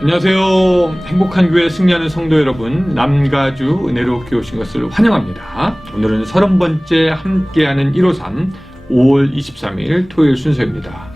안녕하세요. 행복한 교회 승리하는 성도 여러분, 남가주 은혜롭게 오신 것을 환영합니다. 오늘은 30번째 함께하는 153 5월 23일 토요일 순서입니다.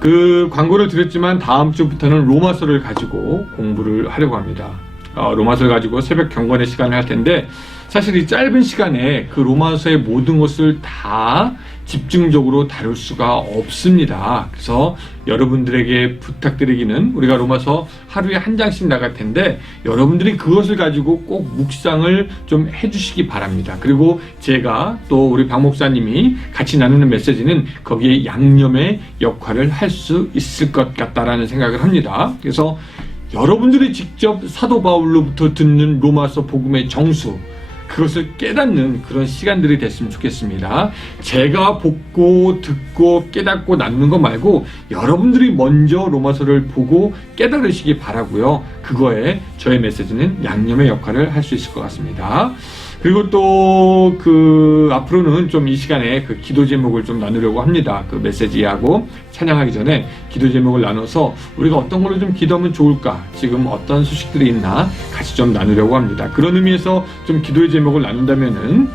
그 광고를 드렸지만 다음 주부터는 로마서를 가지고 공부를 하려고 합니다. 로마서를 가지고 새벽 경건의 시간을 할 텐데, 사실 이 짧은 시간에 그 로마서의 모든 것을 다 집중적으로 다룰 수가 없습니다. 그래서 여러분들에게 부탁드리기는, 우리가 로마서 하루에 한 장씩 나갈 텐데 여러분들이 그것을 가지고 꼭 묵상을 좀 해주시기 바랍니다. 그리고 제가 또 우리 박 목사님이 같이 나누는 메시지는 거기에 양념의 역할을 할 수 있을 것 같다라는 생각을 합니다. 그래서 여러분들이 직접 사도 바울로부터 듣는 로마서 복음의 정수, 그것을 깨닫는 그런 시간들이 됐으면 좋겠습니다. 제가 보고 듣고 깨닫고 나누는 거 말고 여러분들이 먼저 로마서를 보고 깨달으시기 바라고요. 그거에 저의 메시지는 양념의 역할을 할 수 있을 것 같습니다. 그리고 또 앞으로는 좀 이 시간에 그 기도 제목을 좀 나누려고 합니다. 그 메시지하고 찬양하기 전에 기도 제목을 나눠서 우리가 어떤 걸로 좀 기도하면 좋을까, 지금 어떤 소식들이 있나 같이 좀 나누려고 합니다. 그런 의미에서 좀 기도의 제목을 나눈다면은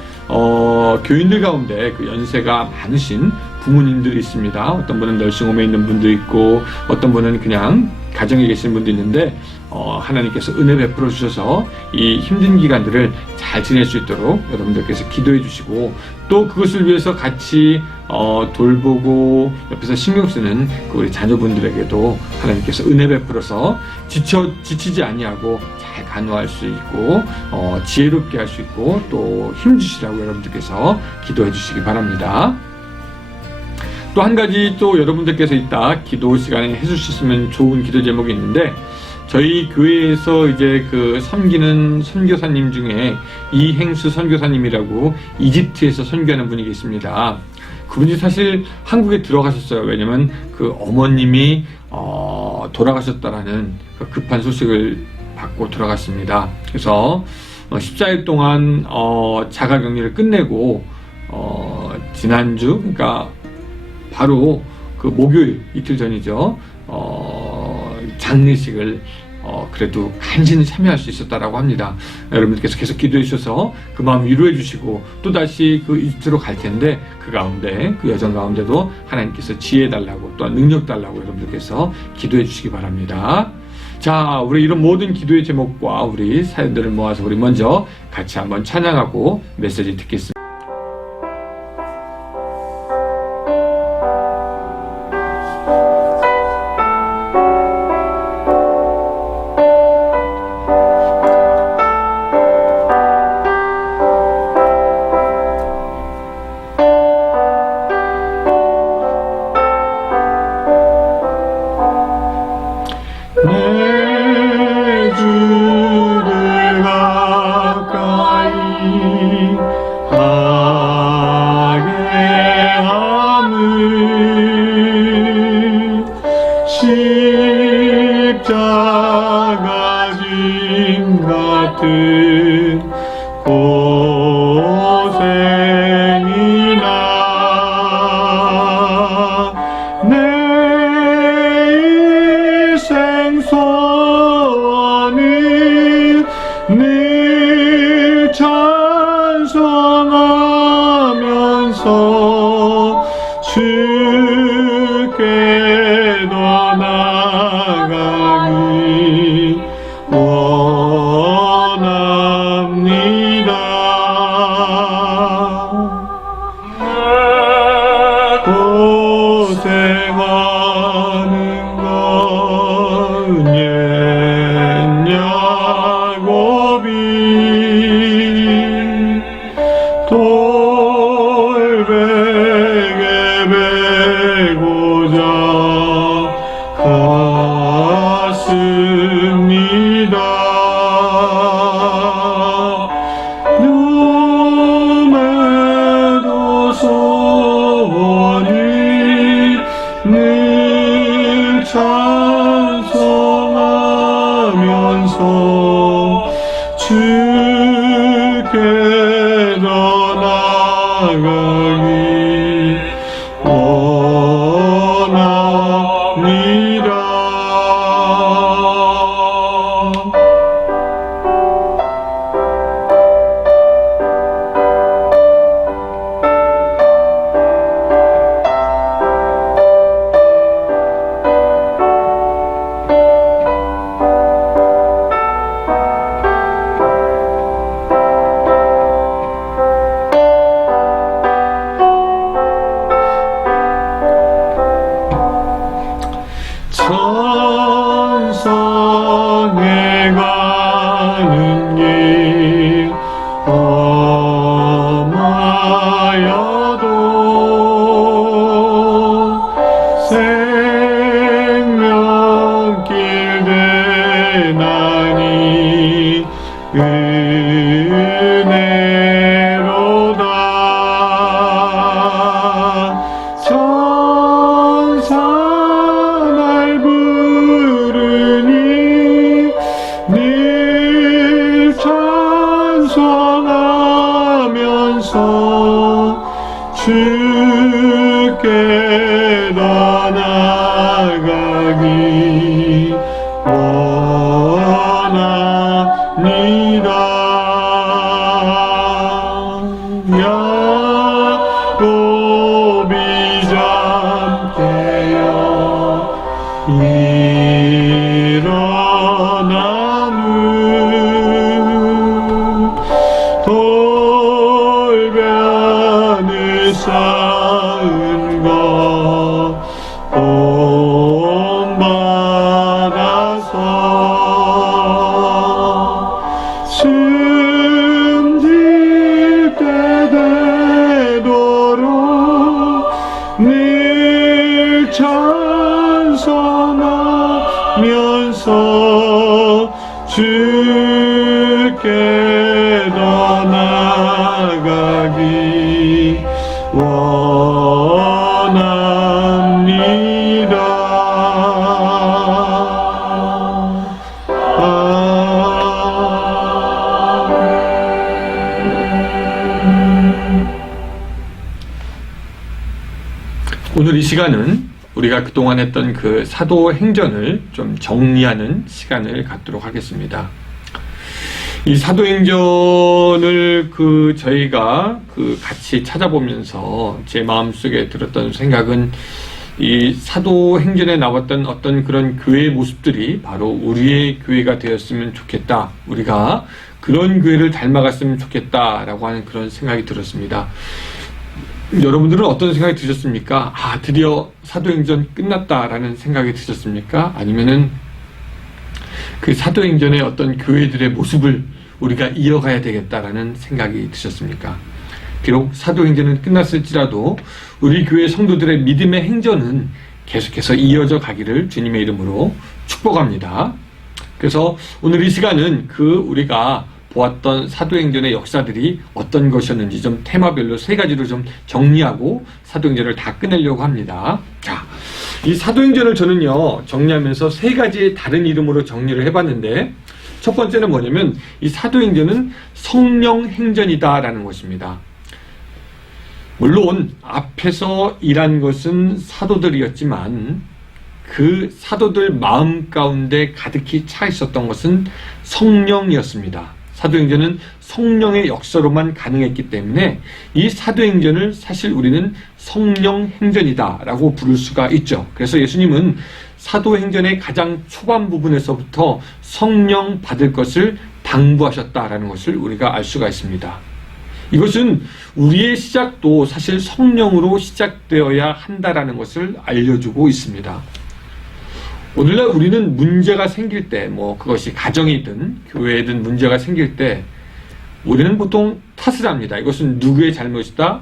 교인들 가운데 그 연세가 많으신 부모님들이 있습니다. 어떤 분은 널싱홈에 있는 분도 있고, 어떤 분은 그냥 가정에 계신 분도 있는데, 하나님께서 은혜 베풀어 주셔서 이 힘든 기간들을 잘 지낼 수 있도록 여러분들께서 기도해 주시고, 또 그것을 위해서 같이 돌보고 옆에서 신경 쓰는 그 우리 자녀분들에게도 하나님께서 은혜 베풀어서 지치지 아니하고 잘 간호할 수 있고, 지혜롭게 할 수 있고, 또 힘 주시라고 여러분들께서 기도해 주시기 바랍니다. 또 한 가지, 또 여러분들께서 이따 기도 시간에 해주셨으면 좋은 기도 제목이 있는데, 저희 교회에서 이제 그 섬기는 선교사님 중에 이행수 선교사님이라고 이집트에서 선교하는 분이 계십니다. 그분이 사실 한국에 들어가셨어요. 왜냐면 그 어머님이 돌아가셨다라는 그 급한 소식을 받고 돌아갔습니다. 그래서 14일 동안 자가격리를 끝내고 지난주, 그러니까 바로 그 목요일, 이틀 전이죠, 장례식을 그래도 간신히 참여할 수 있었다라고 합니다. 여러분들께서 계속 기도해 주셔서 그 마음 위로해 주시고, 또다시 그 이집트로 갈 텐데 그 가운데, 그 여정 가운데도 하나님께서 지혜 달라고, 또한 능력 달라고 여러분들께서 기도해 주시기 바랍니다. 자, 우리 이런 모든 기도의 제목과 우리 사연들을 모아서 우리 먼저 같이 한번 찬양하고 메시지 듣겠습니다. 십자가짐 같은 고생이나 내 일생 소원을 늘 찬송하면서 주께 더 나아가기 원합니다. 고생하는 건 옛 야곱이 돌베개 베고자 갔습니다. 눈에도 소원이 천성에 가는 길 험하여도 생명길 되나니 은혜로다. 천사 날 부르니 늘 찬송하면서 주께 더 나아가기 원합니다. 야곱이 잠깨어 일어나는 돌변을 쌓은 것 본받아서 숨질 때 되도록 늘 찬송하면서 주께 더 나아가기 원합니다. 오늘 이 시간은 우리가 그동안 했던 그 사도행전을 좀 정리하는 시간을 갖도록 하겠습니다. 이 사도행전을 저희가 같이 찾아보면서 제 마음속에 들었던 생각은 이 사도행전에 나왔던 어떤 그런 교회의 모습들이 바로 우리의 교회가 되었으면 좋겠다. 우리가 그런 교회를 닮아갔으면 좋겠다라고 하는 그런 생각이 들었습니다. 여러분들은 어떤 생각이 드셨습니까? 아, 드디어 사도행전 끝났다라는 생각이 드셨습니까? 아니면은 그 사도행전의 어떤 교회들의 모습을 우리가 이어가야 되겠다라는 생각이 드셨습니까? 비록 사도행전은 끝났을지라도 우리 교회 성도들의 믿음의 행전은 계속해서 이어져 가기를 주님의 이름으로 축복합니다. 그래서 오늘 이 시간은 우리가 보았던 사도행전의 역사들이 어떤 것이었는지 좀 테마별로 3가지로 좀 정리하고 사도행전을 다 끝내려고 합니다. 자, 이 사도행전을 저는요 정리하면서 3가지의 다른 이름으로 정리를 해봤는데, 첫 번째는 뭐냐면 이 사도행전은 성령행전이다 라는 것입니다. 물론 앞에서 일한 것은 사도들이었지만 그 사도들 마음 가운데 가득히 차 있었던 것은 성령이었습니다. 사도행전은 성령의 역사로만 가능했기 때문에 이 사도행전을 사실 우리는 성령행전이다 라고 부를 수가 있죠. 그래서 예수님은 사도행전의 가장 초반 부분에서부터 성령 받을 것을 당부하셨다라는 것을 우리가 알 수가 있습니다. 이것은 우리의 시작도 사실 성령으로 시작되어야 한다라는 것을 알려주고 있습니다. 오늘날 우리는 문제가 생길 때, 그것이 가정이든 교회든 문제가 생길 때 우리는 보통 탓을 합니다. 이것은 누구의 잘못이다,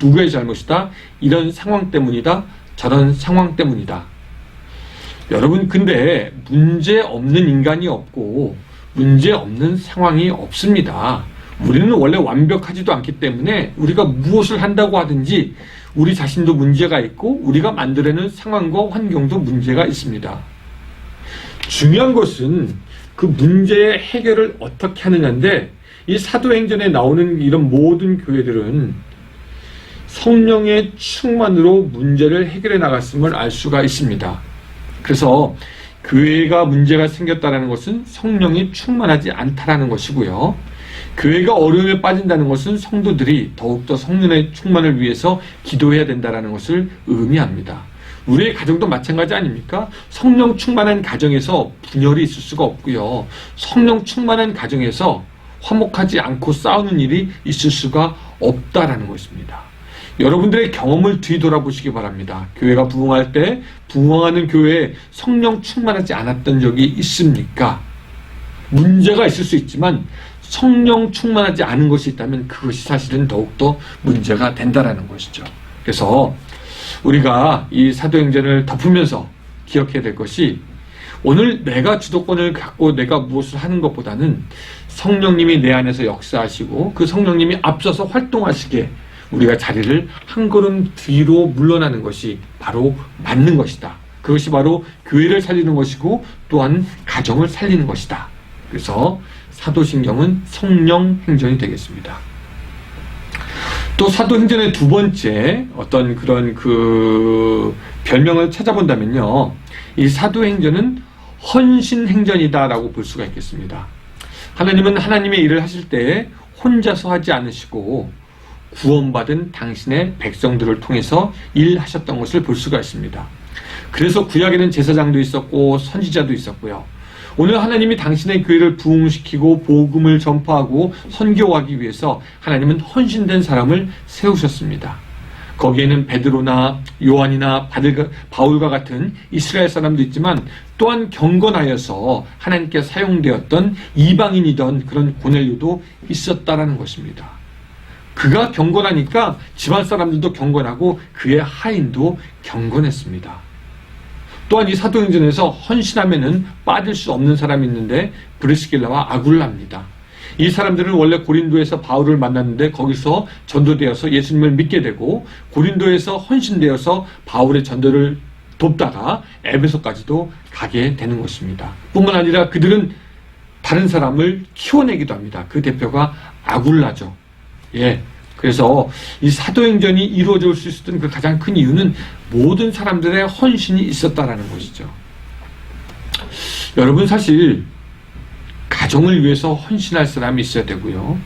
누구의 잘못이다, 이런 상황 때문이다, 저런 상황 때문이다. 여러분, 근데 문제 없는 인간이 없고 문제 없는 상황이 없습니다. 우리는 원래 완벽하지도 않기 때문에 우리가 무엇을 한다고 하든지 우리 자신도 문제가 있고 우리가 만들어내는 상황과 환경도 문제가 있습니다. 중요한 것은 그 문제의 해결을 어떻게 하느냐인데, 이 사도행전에 나오는 이런 모든 교회들은 성령의 충만으로 문제를 해결해 나갔음을 알 수가 있습니다. 그래서 교회가 문제가 생겼다는 것은 성령이 충만하지 않다라는 것이고요. 교회가 어려움에 빠진다는 것은 성도들이 더욱더 성령의 충만을 위해서 기도해야 된다는 것을 의미합니다. 우리의 가정도 마찬가지 아닙니까? 성령 충만한 가정에서 분열이 있을 수가 없고요. 성령 충만한 가정에서 화목하지 않고 싸우는 일이 있을 수가 없다라는 것입니다. 여러분들의 경험을 뒤돌아보시기 바랍니다. 교회가 부흥할 때 부흥하는 교회에 성령 충만하지 않았던 적이 있습니까? 문제가 있을 수 있지만 성령 충만하지 않은 것이 있다면 그것이 사실은 더욱더 문제가 된다라는 것이죠. 그래서 우리가 이 사도행전을 덮으면서 기억해야 될 것이 오늘 내가 주도권을 갖고 내가 무엇을 하는 것보다는 성령님이 내 안에서 역사하시고 그 성령님이 앞서서 활동하시게 우리가 자리를 한 걸음 뒤로 물러나는 것이 바로 맞는 것이다. 그것이 바로 교회를 살리는 것이고 또한 가정을 살리는 것이다. 그래서 사도신경은 성령 행전이 되겠습니다. 또 사도행전의 두 번째 어떤 그런 별명을 찾아본다면요. 이 사도행전은 헌신행전이다라고 볼 수가 있겠습니다. 하나님은 하나님의 일을 하실 때 혼자서 하지 않으시고 구원받은 당신의 백성들을 통해서 일하셨던 것을 볼 수가 있습니다. 그래서 구약에는 제사장도 있었고 선지자도 있었고요. 오늘 하나님이 당신의 교회를 부흥시키고 복음을 전파하고 선교하기 위해서 하나님은 헌신된 사람을 세우셨습니다. 거기에는 베드로나 요한이나 바울과 같은 이스라엘 사람도 있지만 또한 경건하여서 하나님께 사용되었던 이방인이던 그런 고넬료도 있었다라는 것입니다. 그가 경건하니까 집안 사람들도 경건하고 그의 하인도 경건했습니다. 또한 이 사도행전에서 헌신하면은 빠질 수 없는 사람이 있는데 브리스길라와 아굴라입니다. 이 사람들은 원래 고린도에서 바울을 만났는데 거기서 전도되어서 예수님을 믿게 되고 고린도에서 헌신되어서 바울의 전도를 돕다가 에베소까지도 가게 되는 것입니다. 뿐만 아니라 그들은 다른 사람을 키워내기도 합니다. 그 대표가 아굴라죠. 그래서 이 사도행전이 이루어질 수 있었던 그 가장 큰 이유는 모든 사람들의 헌신이 있었다라는 것이죠. 여러분 사실 가정을 위해서 헌신할 사람이 있어야 되고요.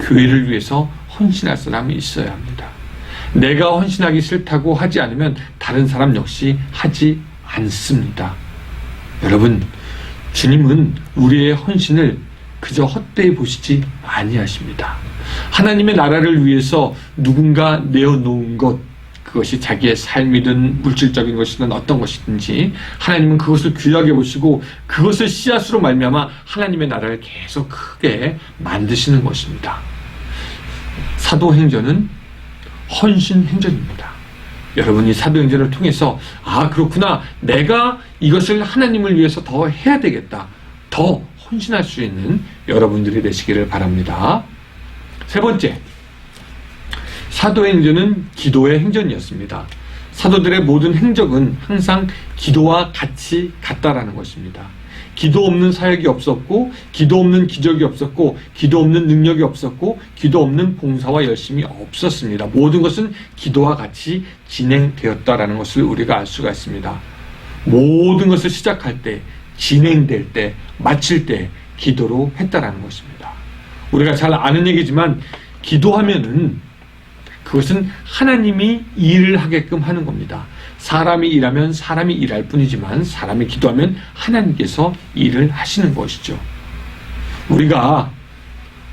교회를 위해서 헌신할 사람이 있어야 합니다. 내가 헌신하기 싫다고 하지 않으면 다른 사람 역시 하지 않습니다. 여러분, 주님은 우리의 헌신을 그저 헛되이 보시지 아니하십니다. 하나님의 나라를 위해서 누군가 내어놓은 것, 그것이 자기의 삶이든 물질적인 것이든 어떤 것이든지 하나님은 그것을 귀하게 보시고 그것을 씨앗으로 말미암아 하나님의 나라를 계속 크게 만드시는 것입니다. 사도행전은 헌신행전입니다. 여러분이 사도행전을 통해서 그렇구나, 내가 이것을 하나님을 위해서 더 해야 되겠다, 더 헌신할 수 있는 여러분들이 되시기를 바랍니다. 세 번째, 사도행전은 기도의 행전이었습니다. 사도들의 모든 행적은 항상 기도와 같이 갔다라는 것입니다. 기도 없는 사역이 없었고, 기도 없는 기적이 없었고, 기도 없는 능력이 없었고, 기도 없는 봉사와 열심이 없었습니다. 모든 것은 기도와 같이 진행되었다라는 것을 우리가 알 수가 있습니다. 모든 것을 시작할 때, 진행될 때, 마칠 때 기도로 했다라는 것입니다. 우리가 잘 아는 얘기지만 기도하면은 그것은 하나님이 일을 하게끔 하는 겁니다. 사람이 일하면 사람이 일할 뿐이지만 사람이 기도하면 하나님께서 일을 하시는 것이죠. 우리가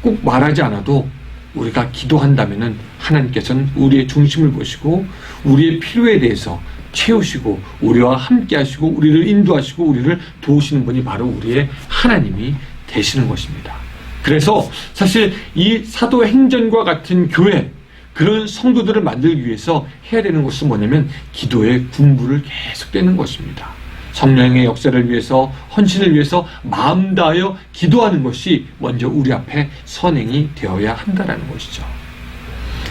꼭 말하지 않아도 우리가 기도한다면은 하나님께서는 우리의 중심을 보시고 우리의 필요에 대해서 채우시고 우리와 함께 하시고 우리를 인도하시고 우리를 도우시는 분이 바로 우리의 하나님이 되시는 것입니다. 그래서 사실 이 사도행전과 같은 교회, 그런 성도들을 만들기 위해서 해야 되는 것은 뭐냐면 기도의 군부를 계속되는 것입니다. 성령의 역사를 위해서, 헌신을 위해서 마음 다하여 기도하는 것이 먼저 우리 앞에 선행이 되어야 한다는 것이죠.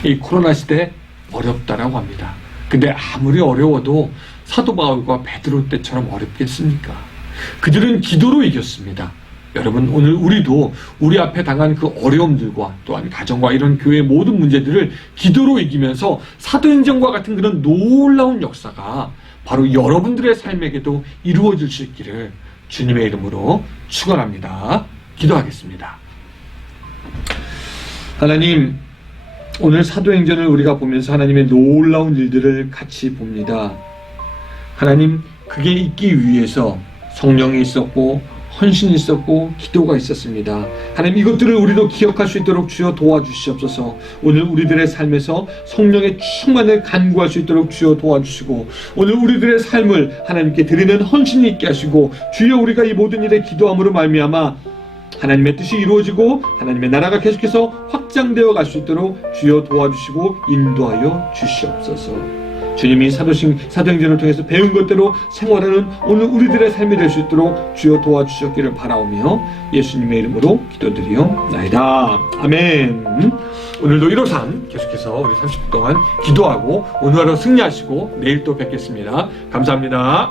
이 코로나 시대 어렵다라고 합니다. 근데 아무리 어려워도 사도 바울과 베드로 때처럼 어렵겠습니까? 그들은 기도로 이겼습니다. 여러분, 오늘 우리도 우리 앞에 당한 그 어려움들과 또한 가정과 이런 교회의 모든 문제들을 기도로 이기면서 사도행전과 같은 그런 놀라운 역사가 바로 여러분들의 삶에게도 이루어질 수 있기를 주님의 이름으로 축원합니다. 기도하겠습니다. 하나님, 오늘 사도행전을 우리가 보면서 하나님의 놀라운 일들을 같이 봅니다. 하나님, 그게 있기 위해서 성령이 있었고 헌신이 있었고 기도가 있었습니다. 하나님, 이것들을 우리도 기억할 수 있도록 주여 도와주시옵소서. 오늘 우리들의 삶에서 성령의 충만을 간구할 수 있도록 주여 도와주시고, 오늘 우리들의 삶을 하나님께 드리는 헌신이 있게 하시고, 주여 우리가 이 모든 일에 기도함으로 말미암아 하나님의 뜻이 이루어지고 하나님의 나라가 계속해서 확장되어 갈 수 있도록 주여 도와주시고 인도하여 주시옵소서. 주님이 사도행전을 통해서 배운 것대로 생활하는 오늘 우리들의 삶이 될 수 있도록 주여 도와주셨기를 바라오며 예수님의 이름으로 기도드리옵나이다. 아멘. 오늘도 153 계속해서 우리 30분 동안 기도하고 오늘 하루 승리하시고 내일 또 뵙겠습니다. 감사합니다.